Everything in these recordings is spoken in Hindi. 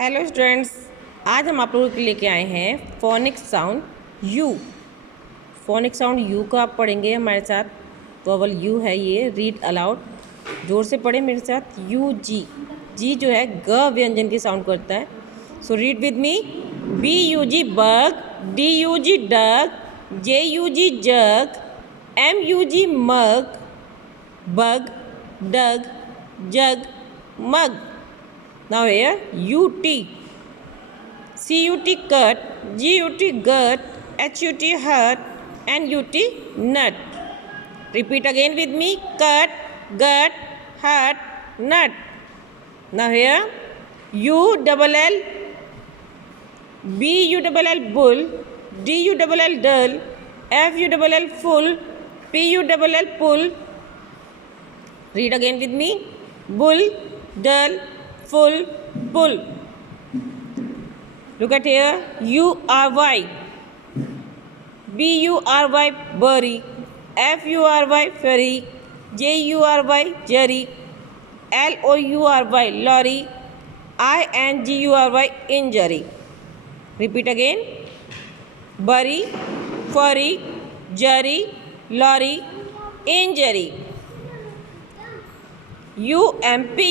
हेलो स्टूडेंट्स, आज हम आप लोगों के लेके आए हैं phonic sound you. Phonic sound you का आप पढ़ेंगे हमारे साथ। वोवल यू है ये, रीड अलाउड। जोर से पढ़े मेरे साथ। यू जी। जी जो है ग व्यंजन की साउंड करता है। So read with me. B U G bug, D U G dug, J U G jug, M U G mug, bug, dug, jug, mug. Now here UT, CUT cut, GUT gut, HUT hut, and UT nut. Repeat again with me. Cut, gut, hut, nut. Now here U double L, B U double L bull, D U double L dull, F U double L full, P U double L pull. Read again with me. Bull, dull, full, pull. Look at here. U R Y, B U R Y bury, F U R Y ferry, J U R Y jerry, L O U R Y lorry, I N G U R Y injury. Repeat again. Bury, furry, jerry, lorry, injury. U M P,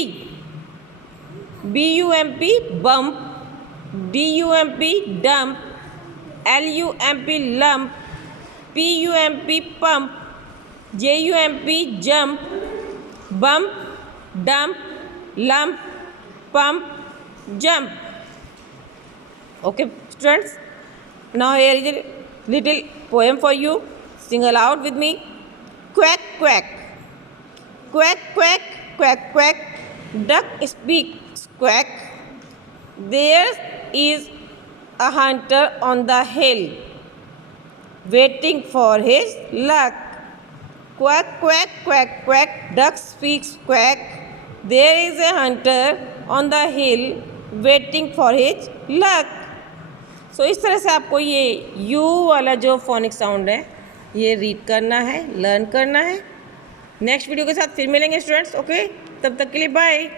B U M P bump, D U M P dump, L U M P lump, P U M P pump, J U M P jump, bump, dump, lump, pump, jump. Okay students, now here is a little poem for you. Sing aloud with me. Quack quack, quack quack, quack quack, duck speaks quack. There is a hunter on the hill, waiting for his luck. Quack quack quack quack, duck speaks quack. There is a hunter on the hill, waiting for his luck. सो इस तरह से आपको ये यू वाला जो फोनिक साउंड है ये रीड करना है, लर्न करना है। नेक्स्ट वीडियो के साथ फिर मिलेंगे स्टूडेंट्स। ओके, तब तक के लिए बाय।